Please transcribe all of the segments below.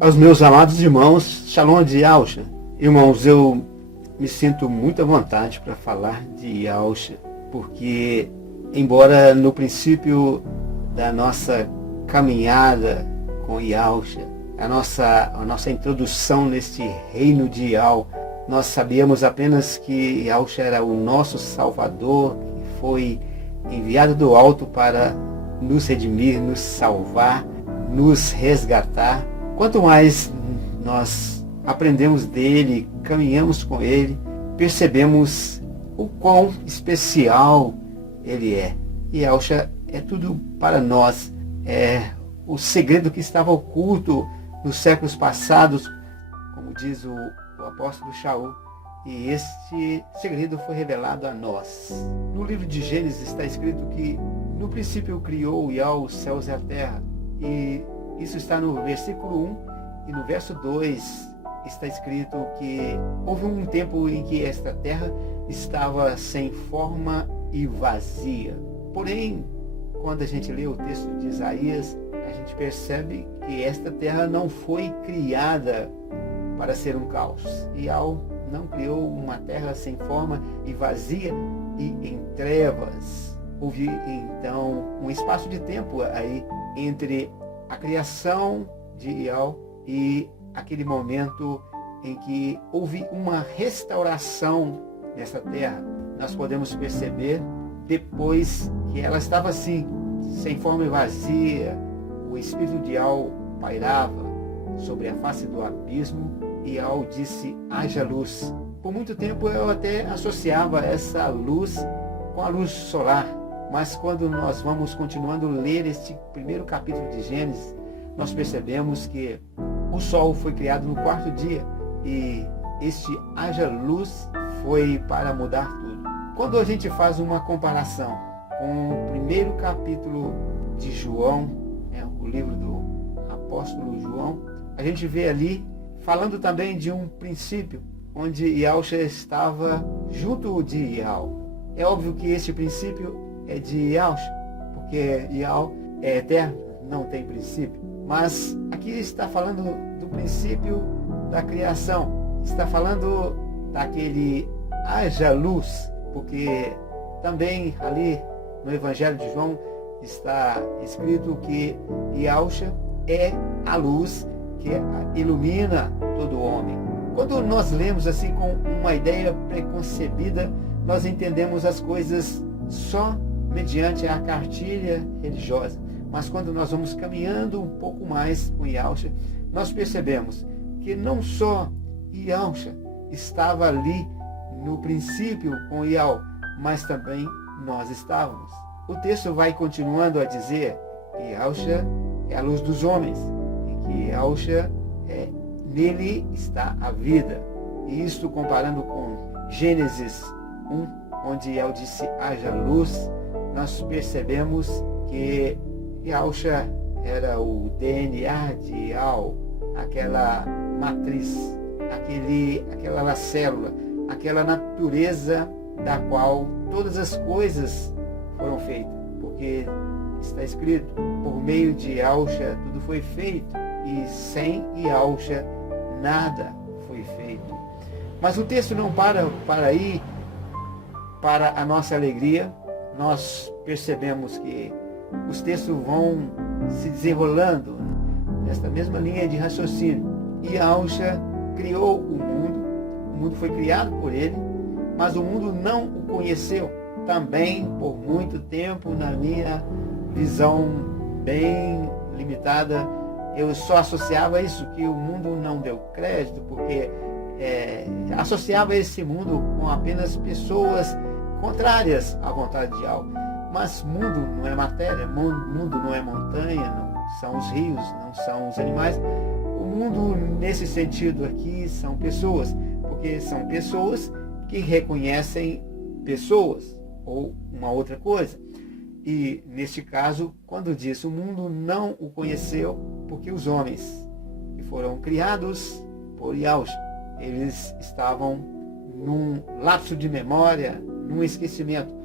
Aos meus amados irmãos, Shalom de Yahushua. Irmãos, eu me sinto muito à vontade para falar de Yahushua, porque, embora no princípio da nossa caminhada com Yahushua, a nossa introdução neste reino de Yahushua, nós sabíamos apenas que Yahushua era o nosso Salvador, que foi enviado do alto para nos redimir, nos salvar, nos resgatar. Quanto mais nós aprendemos dele, caminhamos com ele, percebemos o quão especial ele é. E Yahushua é tudo para nós. É o segredo que estava oculto nos séculos passados, como diz o apóstolo Shaul. E este segredo foi revelado a nós. No livro de Gênesis está escrito que no princípio criou Yahushua os céus e a terra. E isso está no versículo 1 e no verso 2 está escrito que houve um tempo em que esta terra estava sem forma e vazia. Porém, quando a gente lê o texto de Isaías, a gente percebe que esta terra não foi criada para ser um caos. Yahushua não criou uma terra sem forma e vazia e em trevas. Houve então um espaço de tempo aí entre a criação de Yahushua e aquele momento em que houve uma restauração nessa terra. Nós podemos perceber depois que ela estava assim, sem forma e vazia, o Espírito de Yahushua pairava sobre a face do abismo e Yahushua disse: haja luz. Por muito tempo eu até associava essa luz com a luz solar. Mas quando nós vamos continuando a ler este primeiro capítulo de Gênesis, nós percebemos que o sol foi criado no quarto dia e este haja luz foi para mudar tudo. Quando a gente faz uma comparação com o primeiro capítulo de João, o livro do apóstolo João, a gente vê ali falando também de um princípio onde Yahushua estava junto de Yahushua. É óbvio que este princípio é de Yahushua, porque Yahushua é eterno, não tem princípio. Mas aqui está falando do princípio da criação, está falando daquele haja luz, porque também ali no Evangelho de João está escrito que Yahushua é a luz que ilumina todo homem. Quando nós lemos assim com uma ideia preconcebida, nós entendemos as coisas só mediante a cartilha religiosa. Mas quando nós vamos caminhando um pouco mais com Yahushua, nós percebemos que não só Yahushua estava ali no princípio com Yahushua, mas também nós estávamos. O texto vai continuando a dizer que Yahushua é a luz dos homens e que Yahushua nele está a vida. E isto comparando com Gênesis 1, onde Yahushua disse haja luz, nós percebemos que Yahushua era o DNA de Yahushua, aquela matriz, aquela célula, aquela natureza da qual todas as coisas foram feitas. Porque está escrito, por meio de Yahushua tudo foi feito, e sem Yahushua nada foi feito. Mas o texto não para aí. Para a nossa alegria, nós percebemos que os textos vão se desenrolando nesta mesma linha de raciocínio. E Yahushua criou o mundo foi criado por ele, mas o mundo não o conheceu. Também, por muito tempo, na minha visão bem limitada, eu só associava isso, que o mundo não deu crédito, porque associava esse mundo com apenas pessoas contrárias à vontade de Yahushua. Mas mundo não é matéria, mundo não é montanha, não são os rios, não são os animais. O mundo, nesse sentido aqui, são pessoas, porque são pessoas que reconhecem pessoas ou uma outra coisa. E, neste caso, quando diz o mundo não o conheceu, porque os homens que foram criados por Yahushua, eles estavam num lapso de memória, num esquecimento.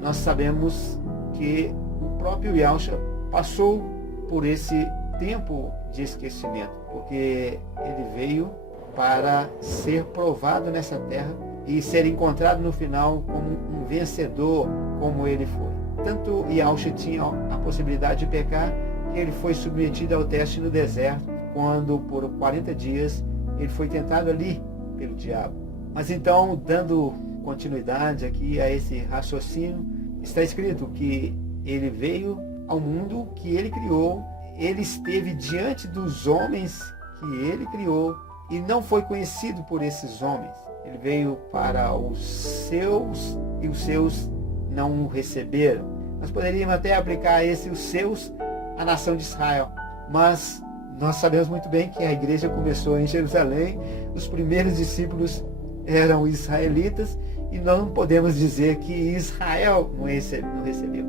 Nós sabemos que o próprio Yahushua passou por esse tempo de esquecimento. porque ele veio para ser provado nessa terra e ser encontrado no final como um vencedor, como ele foi. Tanto Yahushua tinha a possibilidade de pecar, que ele foi submetido ao teste no deserto, quando por 40 dias ele foi tentado ali pelo diabo. Mas então, dando continuidade aqui a esse raciocínio, está escrito que ele veio ao mundo que ele criou, ele esteve diante dos homens que ele criou e não foi conhecido por esses homens. Ele veio para os seus e os seus não o receberam. Nós poderíamos até aplicar os seus à nação de Israel, mas nós sabemos muito bem que a igreja começou em Jerusalém, os primeiros discípulos eram israelitas e não podemos dizer que Israel não recebeu.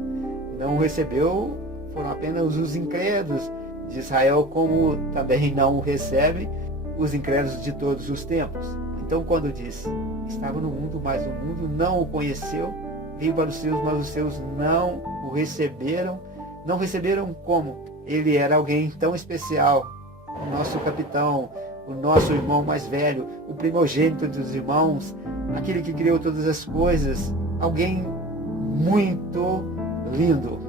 Não recebeu, foram apenas os incrédulos de Israel, como também não o recebem os incrédulos de todos os tempos. Então, quando diz, estava no mundo, mas o mundo não o conheceu, veio para os seus, mas os seus não o receberam. Não receberam como? Ele era alguém tão especial, o nosso capitão, o nosso irmão mais velho, o primogênito dos irmãos, aquele que criou todas as coisas, alguém muito lindo,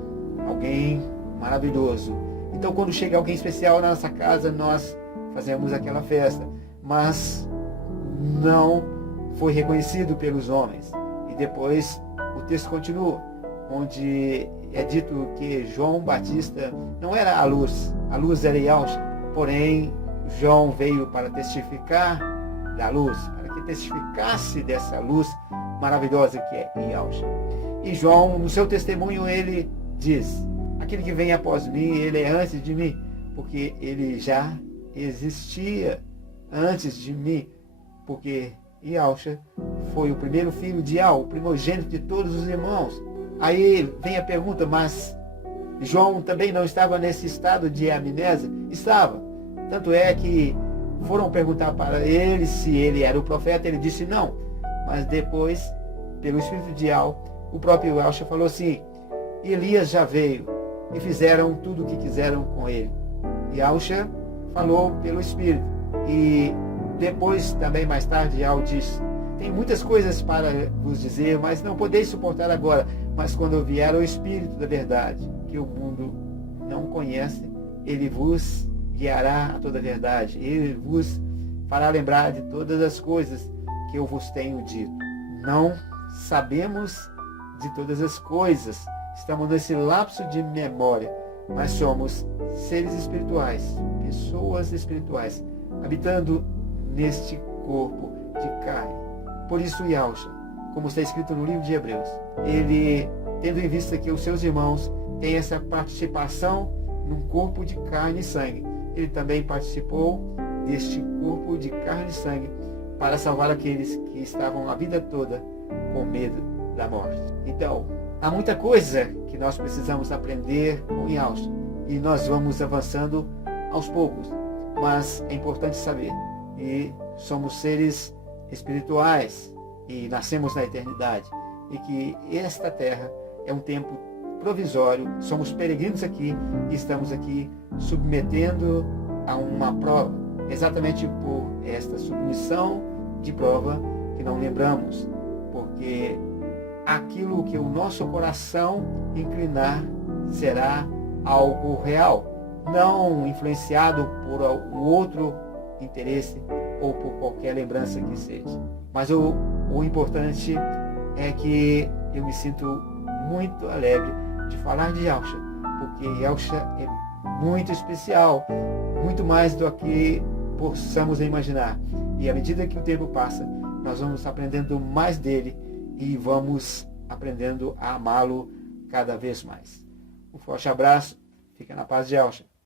alguém maravilhoso. Então, quando chega alguém especial na nossa casa, nós fazemos aquela festa, mas não foi reconhecido pelos homens. E depois o texto continua, onde é dito que João Batista não era a luz era Yahushua, porém João veio para testificar da luz, para que testificasse dessa luz maravilhosa que é Yahushua. E João, no seu testemunho, ele diz, aquele que vem após mim, ele é antes de mim, porque ele já existia antes de mim, porque Yahushua foi o primeiro filho de Yah, o primogênito de todos os irmãos. Aí vem a pergunta, mas João também não estava nesse estado de amnésia? Estava. Tanto é que foram perguntar para ele se ele era o profeta, ele disse não. Mas depois, pelo Espírito de Yah, o próprio Yahushua falou assim, Elias já veio e fizeram tudo o que quiseram com ele. Yahushua falou pelo Espírito. E depois, também mais tarde, Yah disse, tem muitas coisas para vos dizer, mas não podeis suportar agora. Mas quando vier o Espírito da verdade, que o mundo não conhece, ele vos guiará a toda a verdade. Ele vos fará lembrar de todas as coisas que eu vos tenho dito. Não sabemos de todas as coisas. Estamos nesse lapso de memória, mas somos seres espirituais, pessoas espirituais, habitando neste corpo de carne. Por isso, Yahushua, como está escrito no livro de Hebreus, ele, tendo em vista que os seus irmãos têm essa participação num corpo de carne e sangue, ele também participou deste corpo de carne e sangue para salvar aqueles que estavam a vida toda com medo da morte. Então, há muita coisa que nós precisamos aprender com Yahushua e nós vamos avançando aos poucos, mas é importante saber que somos seres espirituais e nascemos na eternidade e que esta terra é um tempo provisório, somos peregrinos aqui e estamos aqui submetendo a uma prova, exatamente por esta submissão de prova que não lembramos, porque aquilo que o nosso coração inclinar será algo real, não influenciado por um outro interesse ou por qualquer lembrança que seja. Mas o importante é que eu me sinto muito alegre de falar de Yahushua, porque Yahushua é muito especial, muito mais do que possamos imaginar. E à medida que o tempo passa, nós vamos aprendendo mais dele e vamos aprendendo a amá-lo cada vez mais. Um forte abraço, fica na paz de Yahushua.